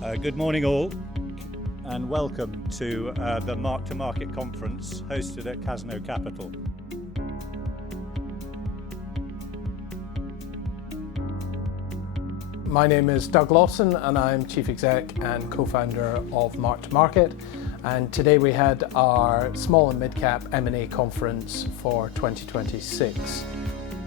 Good morning all, and welcome to the MarktoMarket conference hosted at Cazenove Capital. My name is Doug Lawson and I'm Chief Exec and Co-founder of MarktoMarket, and today we had our small and mid-cap M&A conference for 2026.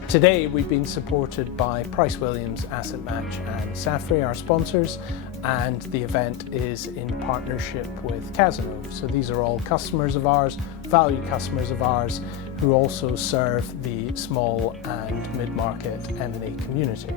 Today we've been supported by Price Williams, Asset Match and Safri, our sponsors, and the event is in partnership with Cazenove. So these are all customers of ours, valued customers of ours, who also serve the small and mid-market M&A community.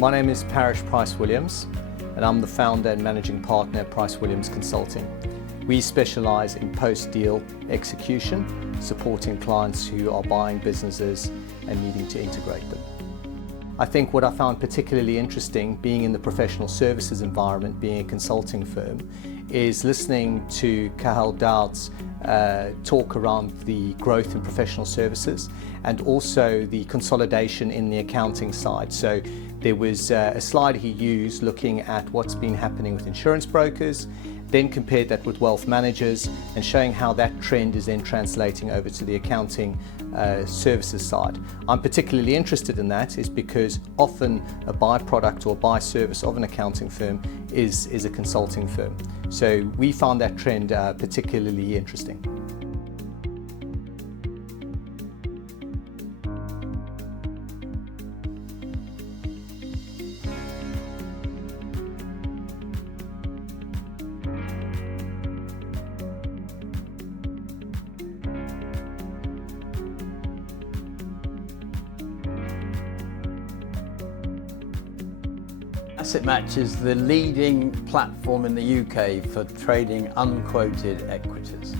My name is Parish Price Williams, and I'm the founder and managing partner at Price Williams Consulting. We specialize in post-deal execution, supporting clients who are buying businesses and needing to integrate them. I think what I found particularly interesting, being in the professional services environment, being a consulting firm, is listening to Cathal Dowd's talk around the growth in professional services and also the consolidation in the accounting side. So there was a slide he used looking at what's been happening with insurance brokers, then compared that with wealth managers and showing how that trend is then translating over to the accounting services side. I'm particularly interested in that is because often a byproduct or buy service of an accounting firm is a consulting firm. So we found that trend particularly interesting. Asset Match is the leading platform in the UK for trading unquoted equities.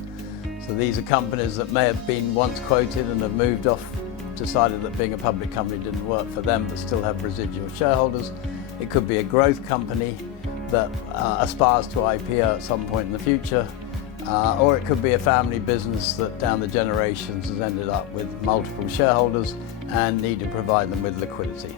So these are companies that may have been once quoted and have moved off, decided that being a public company didn't work for them but still have residual shareholders. It could be a growth company that aspires to IPO at some point in the future, or it could be a family business that down the generations has ended up with multiple shareholders and need to provide them with liquidity.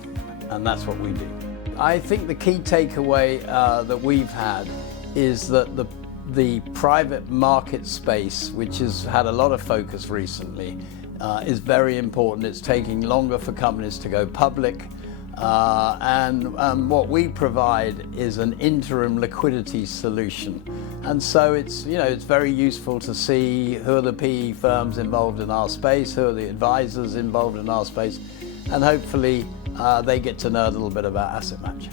And that's what we do. I think the key takeaway that we've had is that the private market space, which has had a lot of focus recently, is very important. It's taking longer for companies to go public, and what we provide is an interim liquidity solution. And so it's very useful to see who are the PE firms involved in our space, who are the advisors involved in our space, and hopefully they get to know a little bit about Asset Match.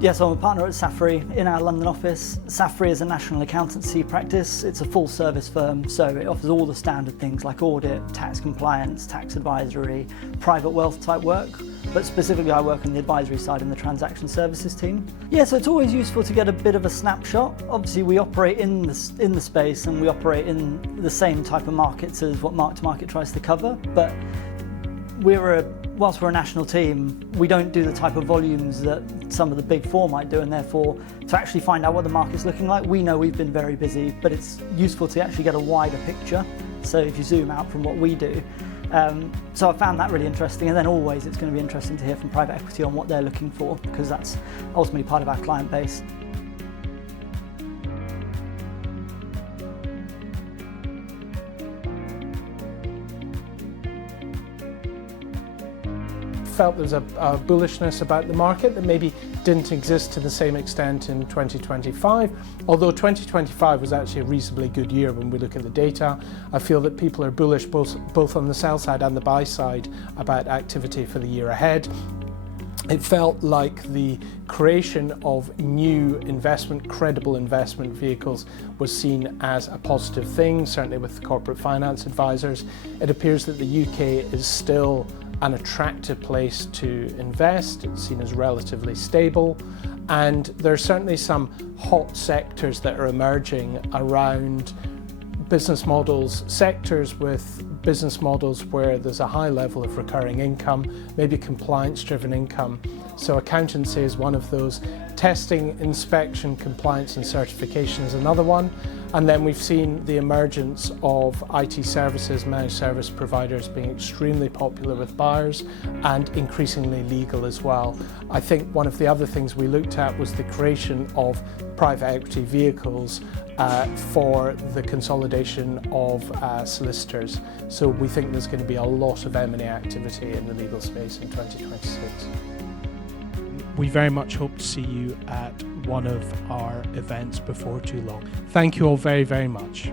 Yes, I'm a partner at Safri in our London office. Safri is a national accountancy practice. It's a full service firm, so it offers all the standard things like audit, tax compliance, tax advisory, private wealth type work. But specifically I work on the advisory side in the transaction services team. Yeah, so it's always useful to get a bit of a snapshot. Obviously we operate in the space and we operate in the same type of markets as what MarktoMarket tries to cover, but whilst we're a national team, we don't do the type of volumes that some of the big four might do, and therefore to actually find out what the market's looking like, we know we've been very busy, but it's useful to actually get a wider picture. So if you zoom out from what we do, so I found that really interesting, and then always it's going to be interesting to hear from private equity on what they're looking for, because that's ultimately part of our client base. Felt there was a bullishness about the market that maybe didn't exist to the same extent in 2025, although 2025 was actually a reasonably good year when we look at the data. I feel that people are bullish both on the sell side and the buy side about activity for the year ahead. It felt like the creation of new credible investment vehicles was seen as a positive thing, certainly with the corporate finance advisors. It appears that the UK is still an attractive place to invest. It's seen as relatively stable, and there are certainly some hot sectors that are emerging around business models, sectors with business models where there's a high level of recurring income, maybe compliance-driven income. So accountancy is one of those. Testing, inspection, compliance and certification is another one. And then we've seen the emergence of IT services, managed service providers being extremely popular with buyers and increasingly legal as well. I think one of the other things we looked at was the creation of private equity vehicles for the consolidation of solicitors. So we think there's going to be a lot of M&A activity in the legal space in 2026. We very much hope to see you at one of our events before too long. Thank you all very, very much.